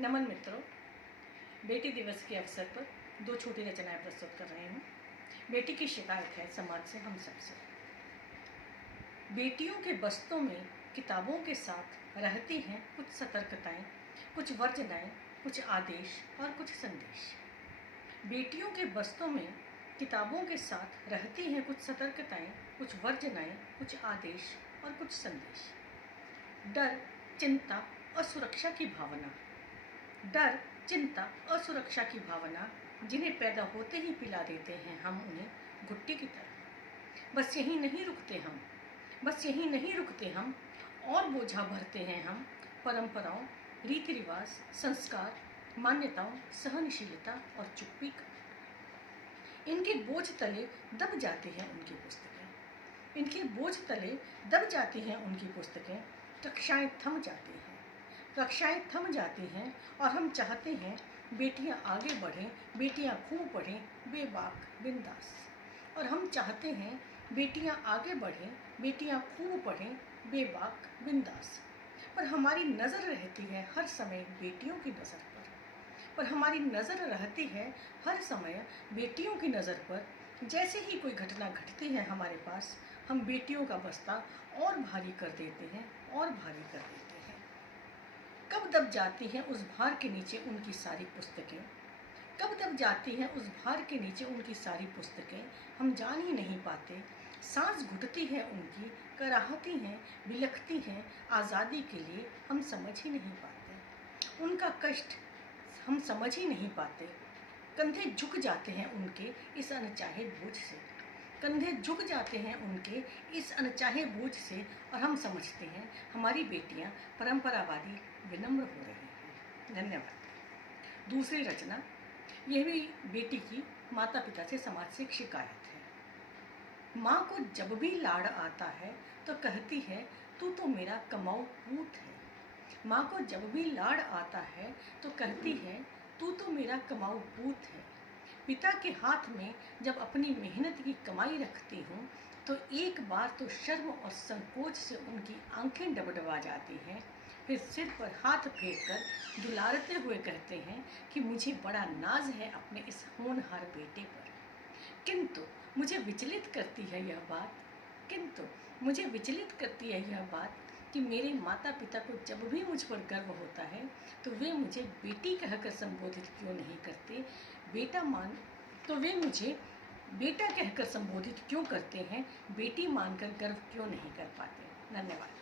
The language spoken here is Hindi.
नमन मित्रों, बेटी दिवस के अवसर पर दो छोटी रचनाएं प्रस्तुत कर रही हूँ। बेटी की शिकायत है समाज से, हम सबसे। बेटियों के बस्तों में किताबों के साथ रहती हैं कुछ सतर्कताएं, कुछ वर्जनाएं, कुछ आदेश और कुछ संदेश। बेटियों के बस्तों में किताबों के साथ रहती हैं कुछ सतर्कताएं, कुछ वर्जनाएं, कुछ आदेश और कुछ संदेश। डर, चिंता और सुरक्षा की भावना। डर, चिंता और सुरक्षा की भावना जिन्हें पैदा होते ही पिला देते हैं हम उन्हें घुट्टी की तरह। बस यहीं नहीं रुकते हम और बोझा भरते हैं हम परंपराओं, रीति रिवाज, संस्कार, मान्यताओं, सहनशीलता और चुप्पी का। इनके बोझ तले दब जाती हैं उनकी पुस्तकें। कक्षाएं थम जाती हैं और हम चाहते हैं बेटियां आगे बढ़ें, बेटियां खूब पढ़ें, बेबाक बिंदास। और हम चाहते हैं बेटियां आगे बढ़ें, बेटियां खूब पढ़ें, बेबाक बिंदास। पर हमारी नज़र रहती है हर समय बेटियों की नज़र पर। जैसे ही कोई घटना घटती है हमारे पास, हम बेटियों का बस्ता और भारी कर देते हैं। कब दब जाती हैं उस भार के नीचे उनकी सारी पुस्तकें, हम जान ही नहीं पाते। सांस घुटती है उनकी, कराहती हैं, बिलखती हैं आज़ादी के लिए, हम समझ ही नहीं पाते। उनका कष्ट हम समझ ही नहीं पाते। कंधे झुक जाते हैं उनके इस अनचाहे बोझ से और हम समझते हैं हमारी बेटियां परंपरावादी, विनम्र हो रही हैं। धन्यवाद। दूसरी रचना, यह भी बेटी की माता पिता से, समाज से एक शिकायत है। माँ को जब भी लाड़ आता है तो कहती है तू तो मेरा कमाऊ पूत है। माँ को जब भी लाड़ आता है तो कहती है तू तो मेरा कमाऊ पूत है। पिता के हाथ में जब अपनी मेहनत की कमाई रखती हूँ तो एक बार तो शर्म और संकोच से उनकी आंखें डबडबा जाती हैं, फिर सिर पर हाथ फेर कर दुलारते हुए कहते हैं कि मुझे बड़ा नाज है अपने इस होनहार बेटे पर। किंतु मुझे विचलित करती है यह बात कि मेरे माता पिता को जब भी मुझ पर गर्व होता है तो वे मुझे बेटी कहकर संबोधित क्यों नहीं करते। वे मुझे बेटा कहकर संबोधित क्यों करते हैं, बेटी मानकर गर्व क्यों नहीं कर पाते। धन्यवाद।